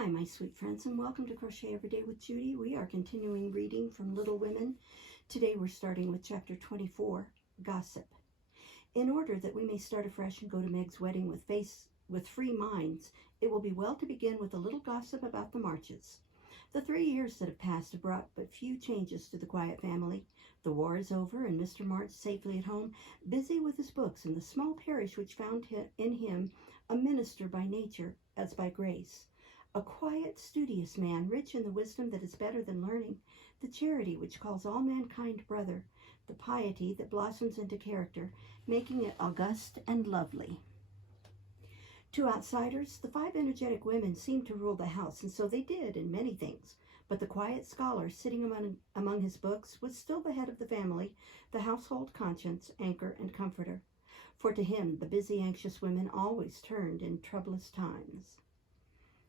Hi, my sweet friends, and welcome to Crochet Every Day with Judy. We are continuing reading from Little Women. Today we're starting with chapter 24, Gossip. In order that we may start afresh and go to Meg's wedding with free minds, it will be well to begin with a little gossip about the Marches. The 3 years that have passed have brought but few changes to the quiet family. The war is over, and Mr. March safely at home, busy with his books in the small parish which found in him a minister by nature as by grace. A quiet, studious man, rich in the wisdom that is better than learning, the charity which calls all mankind brother, the piety that blossoms into character, making it august and lovely. To outsiders, the 5 energetic women seemed to rule the house, and so they did in many things. But the quiet scholar, sitting among his books, was still the head of the family, the household conscience, anchor, and comforter. For to him, the busy, anxious women always turned in troublous times.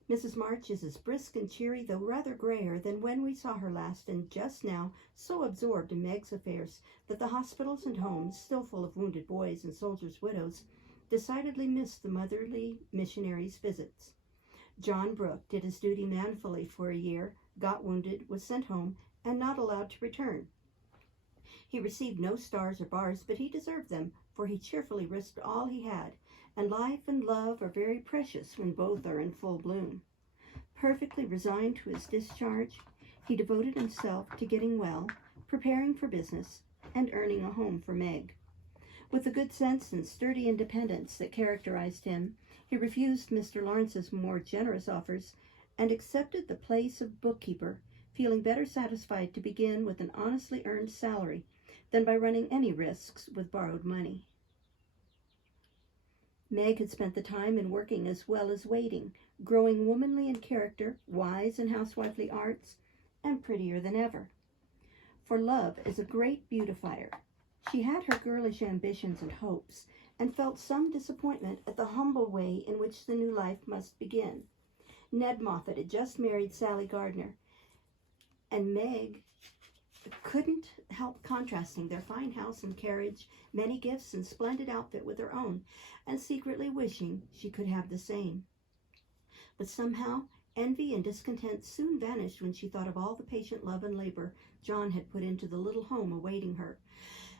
Mrs. March is as brisk and cheery, though rather grayer, than when we saw her last, and just now so absorbed in Meg's affairs that the hospitals and homes, still full of wounded boys and soldiers' widows, decidedly missed the motherly missionaries' visits. John Brooke did his duty manfully for a year, got wounded, was sent home, and not allowed to return. He received no stars or bars, but he deserved them, for he cheerfully risked all he had, and life and love are very precious when both are in full bloom. Perfectly resigned to his discharge, he devoted himself to getting well, preparing for business, and earning a home for Meg. With the good sense and sturdy independence that characterized him, he refused Mr. Lawrence's more generous offers and accepted the place of bookkeeper, feeling better satisfied to begin with an honestly earned salary than by running any risks with borrowed money. Meg had spent the time in working as well as waiting, growing womanly in character, wise in housewifely arts, and prettier than ever. For love is a great beautifier. She had her girlish ambitions and hopes, and felt some disappointment at the humble way in which the new life must begin. Ned Moffat had just married Sally Gardner, and Meg couldn't help contrasting their fine house and carriage, many gifts, and splendid outfit with her own, and secretly wishing she could have the same. But somehow, envy and discontent soon vanished when she thought of all the patient love and labor John had put into the little home awaiting her.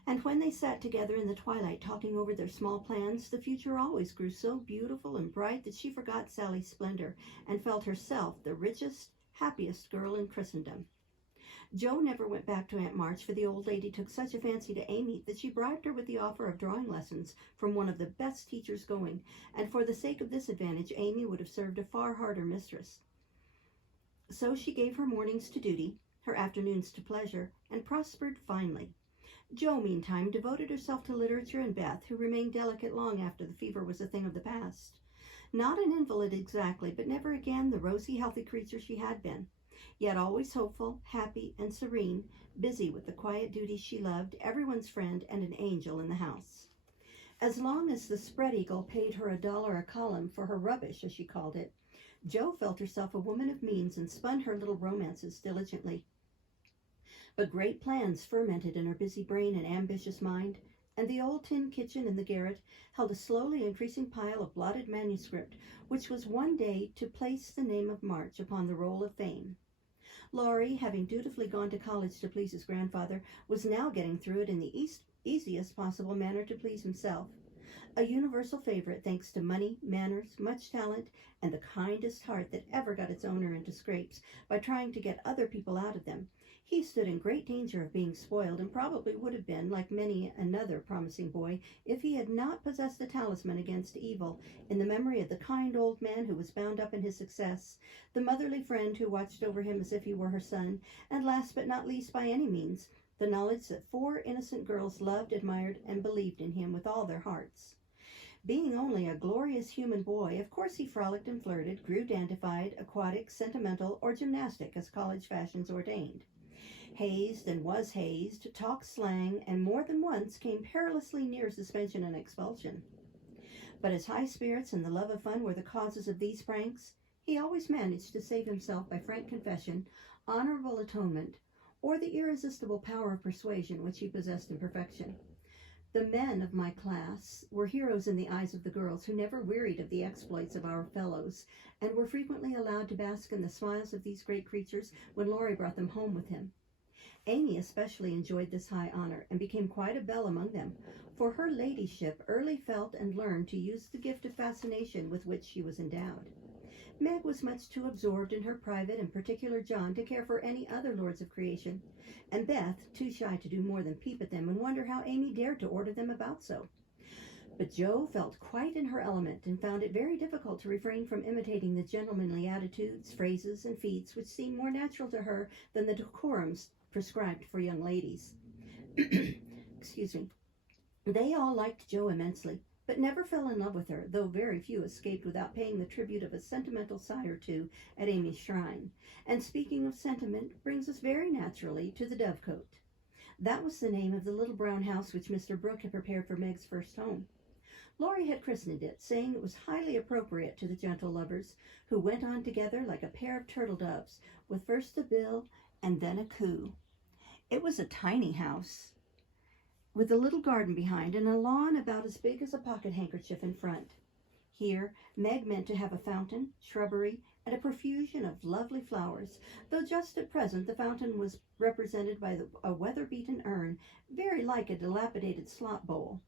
And when they sat together in the twilight talking over their small plans, the future always grew so beautiful and bright that she forgot Sally's splendor and felt herself the richest, happiest girl in Christendom. Jo never went back to Aunt March, for the old lady took such a fancy to Amy that she bribed her with the offer of drawing lessons from one of the best teachers going, and for the sake of this advantage Amy would have served a far harder mistress. So she gave her mornings to duty, her afternoons to pleasure, and prospered finely. Jo, meantime, devoted herself to literature, and Beth, who remained delicate long after the fever was a thing of the past. Not an invalid exactly, but never again the rosy, healthy creature she had been. Yet always hopeful, happy, and serene, busy with the quiet duties she loved, everyone's friend, and an angel in the house. As long as the Spread Eagle paid her $1 a column for her rubbish, as she called it, Jo felt herself a woman of means and spun her little romances diligently. But great plans fermented in her busy brain and ambitious mind, and the old tin kitchen in the garret held a slowly increasing pile of blotted manuscript, which was one day to place the name of March upon the roll of fame. Laurie, having dutifully gone to college to please his grandfather, was now getting through it in the easiest possible manner to please himself. A universal favorite thanks to money, manners, much talent, and the kindest heart that ever got its owner into scrapes by trying to get other people out of them, he stood in great danger of being spoiled, and probably would have been, like many another promising boy, if he had not possessed a talisman against evil in the memory of the kind old man who was bound up in his success, the motherly friend who watched over him as if he were her son, and last but not least by any means, the knowledge that 4 innocent girls loved, admired, and believed in him with all their hearts. Being only a glorious human boy, of course he frolicked and flirted, grew dandified, aquatic, sentimental, or gymnastic as college fashions ordained. Hazed and was hazed, talked slang, and more than once came perilously near suspension and expulsion. But as high spirits and the love of fun were the causes of these pranks, he always managed to save himself by frank confession, honorable atonement, or the irresistible power of persuasion which he possessed in perfection. The men of my class were heroes in the eyes of the girls, who never wearied of the exploits of our fellows, and were frequently allowed to bask in the smiles of these great creatures when Laurie brought them home with him. Amy especially enjoyed this high honor, and became quite a belle among them, for her ladyship early felt and learned to use the gift of fascination with which she was endowed. Meg was much too absorbed in her private and particular John to care for any other lords of creation, and Beth too shy to do more than peep at them and wonder how Amy dared to order them about so. But Jo felt quite in her element, and found it very difficult to refrain from imitating the gentlemanly attitudes, phrases, and feats which seemed more natural to her than the decorums prescribed for young ladies. Excuse me. They all liked Jo immensely, but never fell in love with her, though very few escaped without paying the tribute of a sentimental sigh or two at Amy's shrine. And speaking of sentiment brings us very naturally to the Dovecote. That was the name of the little brown house which Mr. Brooke had prepared for Meg's first home. Laurie had christened it, saying it was highly appropriate to the gentle lovers, who went on together like a pair of turtle doves, with first a bill and then a coo. It was a tiny house, with a little garden behind and a lawn about as big as a pocket handkerchief in front. Here Meg meant to have a fountain, shrubbery, and a profusion of lovely flowers, though just at present the fountain was represented by a weather-beaten urn, very like a dilapidated slop bowl.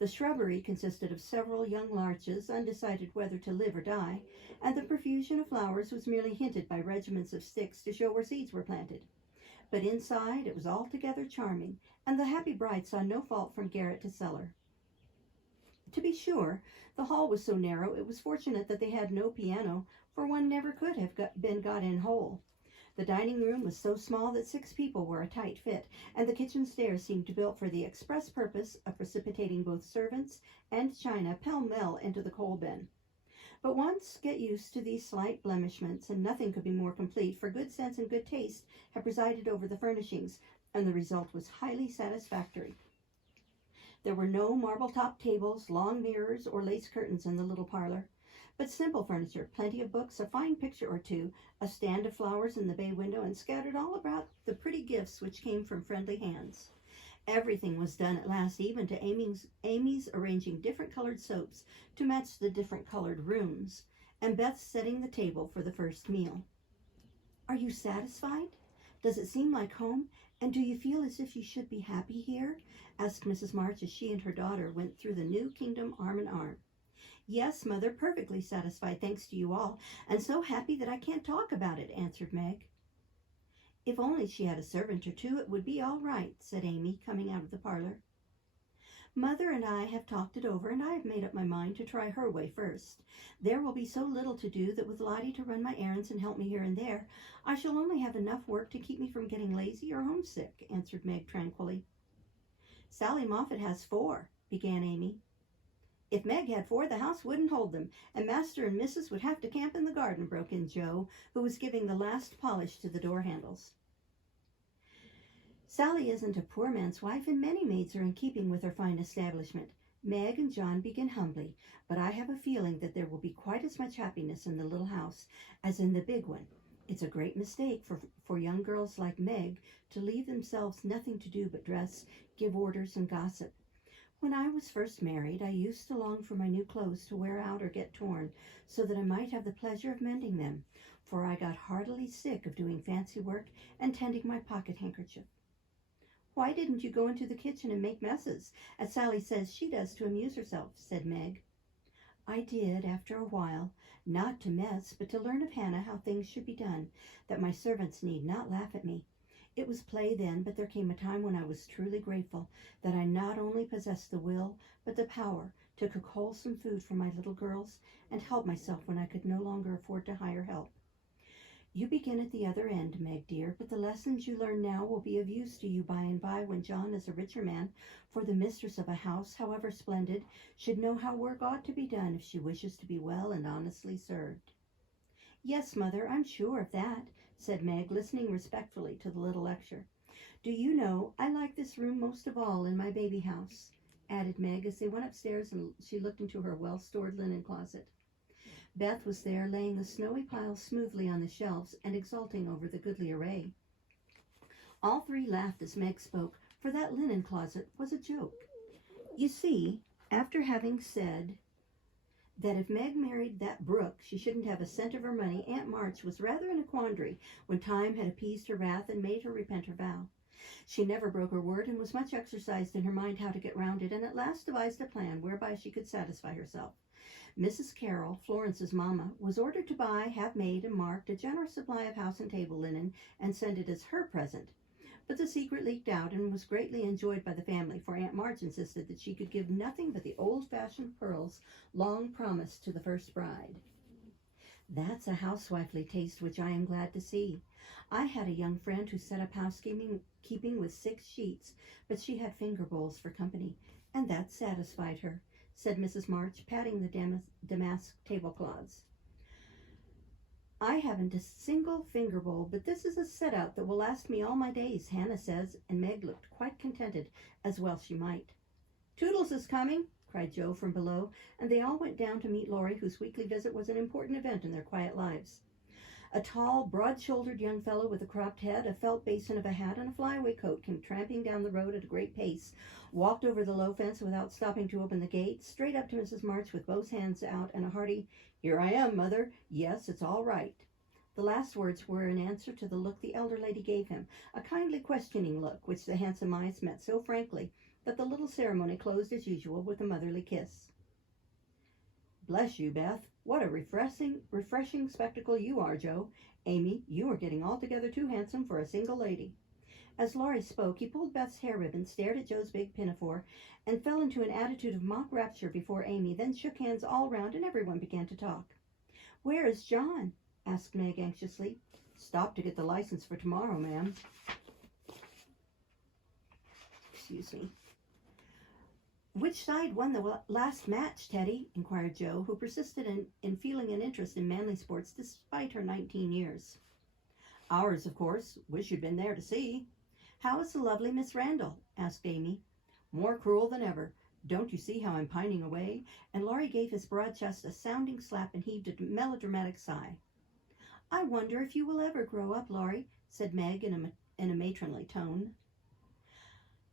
The shrubbery consisted of several young larches, undecided whether to live or die, and the profusion of flowers was merely hinted by regiments of sticks to show where seeds were planted. But inside it was altogether charming, and the happy bride saw no fault from garret to cellar. To be sure, the hall was so narrow it was fortunate that they had no piano, for one never could have been got in whole. The dining room was so small that 6 people were a tight fit, and the kitchen stairs seemed built for the express purpose of precipitating both servants and china pell-mell into the coal bin. But once get used to these slight blemishments, and nothing could be more complete, for good sense and good taste had presided over the furnishings, and the result was highly satisfactory. There were no marble-topped tables, long mirrors, or lace curtains in the little parlor, but simple furniture, plenty of books, a fine picture or two, a stand of flowers in the bay window, and scattered all about the pretty gifts which came from friendly hands. Everything was done at last, even to Amy's arranging different colored soaps to match the different colored rooms, and Beth's setting the table for the first meal. "Are you satisfied? Does it seem like home? And do you feel as if you should be happy here?" asked Mrs. March as she and her daughter went through the new kingdom arm in arm. "Yes, Mother, perfectly satisfied, thanks to you all, and so happy that I can't talk about it," answered Meg. "If only she had a servant or two, it would be all right," said Amy, coming out of the parlor. "Mother and I have talked it over, and I have made up my mind to try her way first. There will be so little to do that with Lottie to run my errands and help me here and there, I shall only have enough work to keep me from getting lazy or homesick," answered Meg tranquilly. "Sally Moffat has 4, began Amy. "If Meg had 4, the house wouldn't hold them, and Master and Missus would have to camp in the garden," broke in Jo, who was giving the last polish to the door handles. "Sally isn't a poor man's wife, and many maids are in keeping with her fine establishment. Meg and John begin humbly, but I have a feeling that there will be quite as much happiness in the little house as in the big one. It's a great mistake for young girls like Meg to leave themselves nothing to do but dress, give orders, and gossip. When I was first married, I used to long for my new clothes to wear out or get torn, so that I might have the pleasure of mending them, for I got heartily sick of doing fancy work and tending my pocket handkerchief." "Why didn't you go into the kitchen and make messes, as Sally says she does to amuse herself?" said Meg. "I did, after a while, not to mess, but to learn of Hannah how things should be done, that my servants need not laugh at me. It was play then, but there came a time when I was truly grateful that I not only possessed the will, but the power to cook wholesome food for my little girls and help myself when I could no longer afford to hire help. You begin at the other end, Meg dear, but the lessons you learn now will be of use to you by and by when John is a richer man, for the mistress of a house, however splendid, should know how work ought to be done if she wishes to be well and honestly served." "Yes, Mother, I'm sure of that," said Meg, listening respectfully to the little lecture. "Do you know, I like this room most of all in my baby house," added Meg as they went upstairs and she looked into her well-stored linen closet. Beth was there, laying the snowy piles smoothly on the shelves and exulting over the goodly array. All 3 laughed as Meg spoke, for that linen closet was a joke. You see, after having said that if Meg married that Brooke, she shouldn't have a cent of her money, Aunt March was rather in a quandary when time had appeased her wrath and made her repent her vow. She never broke her word and was much exercised in her mind how to get round it, and at last devised a plan whereby she could satisfy herself. Mrs. Carroll, Florence's mamma, was ordered to buy, have made, and marked a generous supply of house and table linen and send it as her present. But the secret leaked out and was greatly enjoyed by the family, for Aunt March insisted that she could give nothing but the old-fashioned pearls long promised to the first bride. That's a housewifely taste which I am glad to see. I had a young friend who set up housekeeping with 6 sheets, but she had finger bowls for company, and that satisfied her, said Mrs. March, patting the damask tablecloths. I haven't a single finger bowl, but this is a set-out that will last me all my days, Hannah says, and Meg looked quite contented, as well she might. Toodles is coming, cried Joe from below, and they all went down to meet Laurie, whose weekly visit was an important event in their quiet lives. A tall, broad-shouldered young fellow with a cropped head, a felt basin of a hat, and a flyaway coat came tramping down the road at a great pace, walked over the low fence without stopping to open the gate, straight up to Mrs. March with both hands out and a hearty, "Here I am, Mother. Yes, it's all right." The last words were in answer to the look the elder lady gave him, a kindly questioning look, which the handsome eyes met so frankly that the little ceremony closed as usual with a motherly kiss. "Bless you, Beth. What a refreshing spectacle you are, Joe. Amy, you are getting altogether too handsome for a single lady." As Laurie spoke, he pulled Beth's hair ribbon, stared at Joe's big pinafore, and fell into an attitude of mock rapture before Amy, then shook hands all round, and everyone began to talk. "Where is John?" asked Meg anxiously. "Stopped to get the license for tomorrow, ma'am." Excuse me. "Which side won the last match, Teddy?" inquired Joe, who persisted in feeling an interest in manly sports despite her 19 years. "Ours, of course. Wish you'd been there to see." "How is the lovely Miss Randall?" asked Amy. "More cruel than ever. Don't you see how I'm pining away?" And Laurie gave his broad chest a sounding slap and heaved a melodramatic sigh. "I wonder if you will ever grow up, Laurie," said Meg in a matronly tone.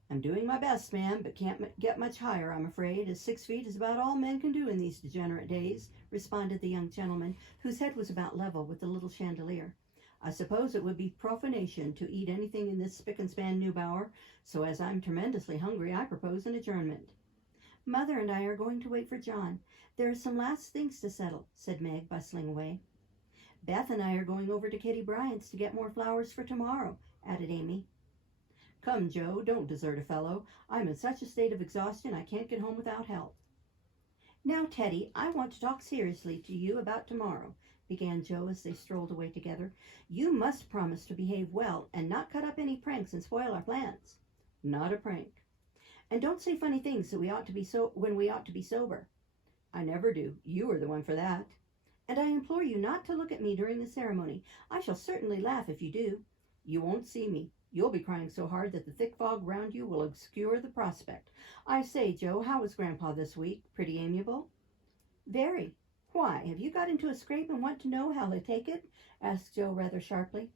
"I'm doing my best, ma'am, but can't get much higher, I'm afraid, as 6 feet is about all men can do in these degenerate days," responded the young gentleman, whose head was about level with the little chandelier. "I suppose it would be profanation to eat anything in this spick-and-span Neubauer, so as I'm tremendously hungry, I propose an adjournment." "Mother and I are going to wait for John. There are some last things to settle," said Meg, bustling away. "Beth and I are going over to Kitty Bryant's to get more flowers for tomorrow," added Amy. "Come, Joe, don't desert a fellow. I'm in such a state of exhaustion I can't get home without help." "Now, Teddy, I want to talk seriously to you about tomorrow," began Joe as they strolled away together. "You must promise to behave well and not cut up any pranks and spoil our plans." "Not a prank." "And don't say funny things when we ought to be sober." "I never do. You are the one for that." "And I implore you not to look at me during the ceremony. I shall certainly laugh if you do." "You won't see me. You'll be crying so hard that the thick fog round you will obscure the prospect. I say, Joe, how was Grandpa this week? Pretty amiable?" "Very. Why, have you got into a scrape and want to know how he'll take it?" asked Joe rather sharply.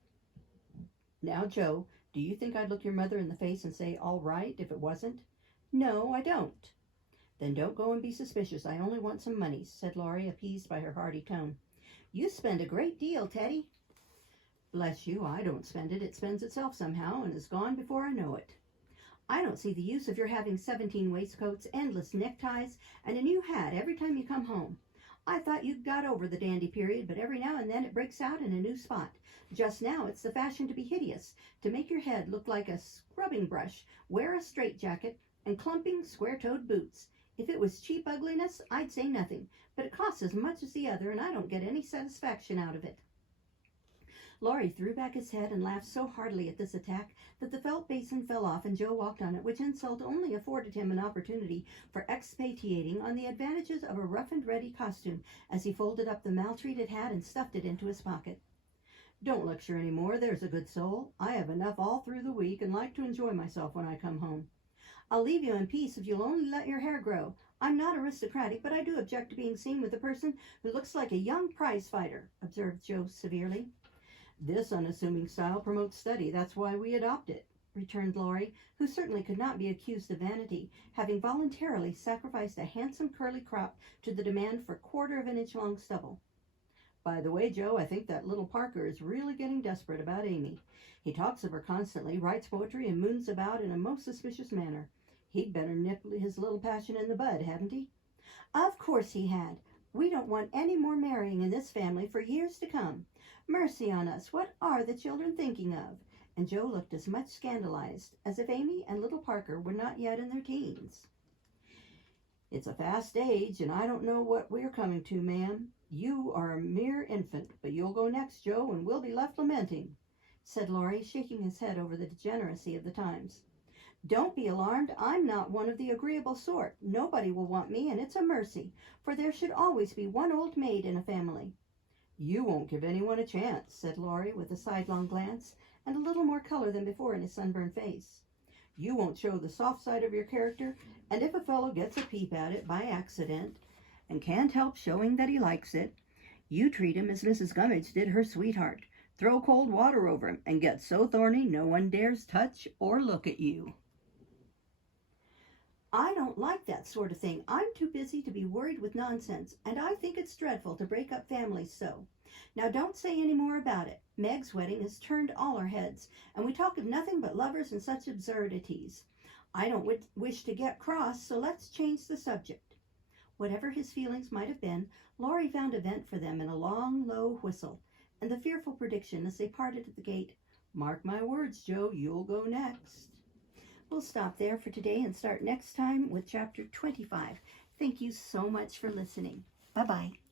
"Now, Joe, do you think I'd look your mother in the face and say, 'all right,' if it wasn't?" "No, I don't." "Then don't go and be suspicious. I only want some money," said Laurie, appeased by her hearty tone. "You spend a great deal, Teddy." "Bless you, I don't spend it. It spends itself somehow and is gone before I know it." "I don't see the use of your having 17 waistcoats, endless neckties, and a new hat every time you come home. I thought you'd got over the dandy period, but every now and then it breaks out in a new spot. Just now it's the fashion to be hideous, to make your head look like a scrubbing brush, wear a straitjacket, and clumping, square-toed boots. If it was cheap ugliness, I'd say nothing, but it costs as much as the other, and I don't get any satisfaction out of it." Laurie threw back his head and laughed so heartily at this attack that the felt basin fell off and Joe walked on it, which insult only afforded him an opportunity for expatiating on the advantages of a rough-and-ready costume as he folded up the maltreated hat and stuffed it into his pocket. "Don't lecture any more, there's a good soul. I have enough all through the week and like to enjoy myself when I come home." "I'll leave you in peace if you'll only let your hair grow. I'm not aristocratic, but I do object to being seen with a person who looks like a young prize fighter," observed Joe severely. "This unassuming style promotes study. That's why we adopt it." returned Laurie, who certainly could not be accused of vanity, having voluntarily sacrificed a handsome curly crop to the demand for 1/4 of an inch long stubble. By the way, Joe, I think that little Parker is really getting desperate about Amy. He talks of her constantly, writes poetry, and moons about in a most suspicious manner. He'd better nip his little passion in the bud, hadn't he? Of course he had. We don't want any more marrying in this family for years to come. Mercy on us, what are the children thinking of? And Joe looked as much scandalized as if Amy and little Parker were not yet in their teens. It's a fast age, and I don't know what we're coming to, ma'am. You are a mere infant, but you'll go next, Joe, and we'll be left lamenting, said Laurie, shaking his head over the degeneracy of the times. Don't be alarmed. I'm not one of the agreeable sort. Nobody will want me, and it's a mercy, for there should always be one old maid in a family. You won't give anyone a chance, said Laurie, with a sidelong glance and a little more color than before in his sunburned face. You won't show the soft side of your character, and if a fellow gets a peep at it by accident and can't help showing that he likes it, you treat him as Mrs. Gummidge did her sweetheart. Throw cold water over him and get so thorny no one dares touch or look at you. I don't like that sort of thing. I'm too busy to be worried with nonsense, and I think it's dreadful to break up families so. Now don't say any more about it. Meg's wedding has turned all our heads, and we talk of nothing but lovers and such absurdities. I don't wish to get cross, so let's change the subject. Whatever his feelings might have been, Laurie found a vent for them in a long, low whistle, and the fearful prediction as they parted at the gate, "Mark my words, Joe, you'll go next." We'll stop there for today and start next time with chapter 25. Thank you so much for listening. Bye-bye.